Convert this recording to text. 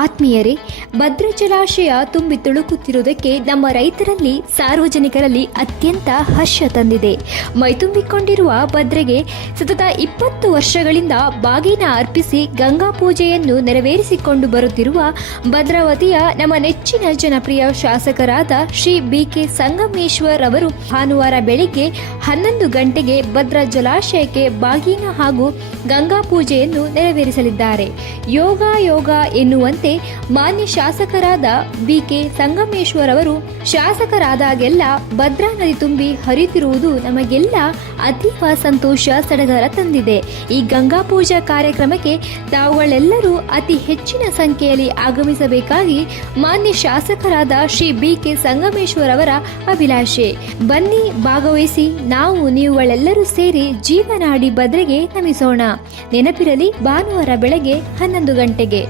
ಆತ್ಮೀಯರೇ, ಭದ್ರಾ ಜಲಾಶಯ ತುಂಬಿ ತುಳುಕುತ್ತಿರುವುದಕ್ಕೆ ನಮ್ಮ ರೈತರಲ್ಲಿ, ಸಾರ್ವಜನಿಕರಲ್ಲಿ ಅತ್ಯಂತ ಹರ್ಷ ತಂದಿದೆ. ಮೈತುಂಬಿಕೊಂಡಿರುವ ಭದ್ರೆಗೆ ಸತತ 20 ವರ್ಷಗಳಿಂದ ಬಾಗಿನ ಅರ್ಪಿಸಿ ಗಂಗಾ ಪೂಜೆಯನ್ನು ನೆರವೇರಿಸಿಕೊಂಡು ಬರುತ್ತಿರುವ ಭದ್ರಾವತಿಯ ನಮ್ಮ ನೆಚ್ಚಿನ ಜನಪ್ರಿಯ ಶಾಸಕರಾದ ಶ್ರೀ ಬಿ.ಕೆ. ಸಂಗಮೇಶ್ವರ್ ಅವರು ಭಾನುವಾರ ಬೆಳಿಗ್ಗೆ 11 ಗಂಟೆಗೆ ಭದ್ರಾ ಜಲಾಶಯಕ್ಕೆ ಬಾಗಿನ ಹಾಗೂ ಗಂಗಾ ಪೂಜೆಯನ್ನು ನೆರವೇರಿಸಲಿದ್ದಾರೆ. ಯೋಗ ಎನ್ನುವಂತೆ ಮಾನ್ಯ ಶಾಸಕರಾದ ಬಿ.ಕೆ. ಸಂಗಮೇಶ್ವರ್ ಅವರು ಶಾಸಕರಾದಾಗೆಲ್ಲ ಭದ್ರಾ ನದಿ ತುಂಬಿ ಹರಿಯುತ್ತಿರುವುದು ನಮಗೆಲ್ಲ ಅತೀವ ಸಂತೋಷ, ಸಡಗರ ತಂದಿದೆ. ಈ ಗಂಗಾ ಪೂಜಾ ಕಾರ್ಯಕ್ರಮಕ್ಕೆ ತಾವುಗಳೆಲ್ಲರೂ ಅತಿ ಹೆಚ್ಚಿನ ಸಂಖ್ಯೆಯಲ್ಲಿ ಆಗಮಿಸಬೇಕಾಗಿ ಮಾನ್ಯ ಶಾಸಕರಾದ ಶ್ರೀ ಬಿ.ಕೆ. ಸಂಗಮೇಶ್ವರ್ ಅವರ ಅಭಿಲಾಷೆ. ಬನ್ನಿ, ಭಾಗವಹಿಸಿ, ನೀವುಗಳೆಲ್ಲರೂ ಸೇರಿ ಜೀವನಾಡಿ ಭದ್ರೆಗೆ ನಮಿಸೋಣ. ನೆನಪಿರಲಿ, ಭಾನುವಾರ ಬೆಳಗ್ಗೆ 11 ಗಂಟೆಗೆ.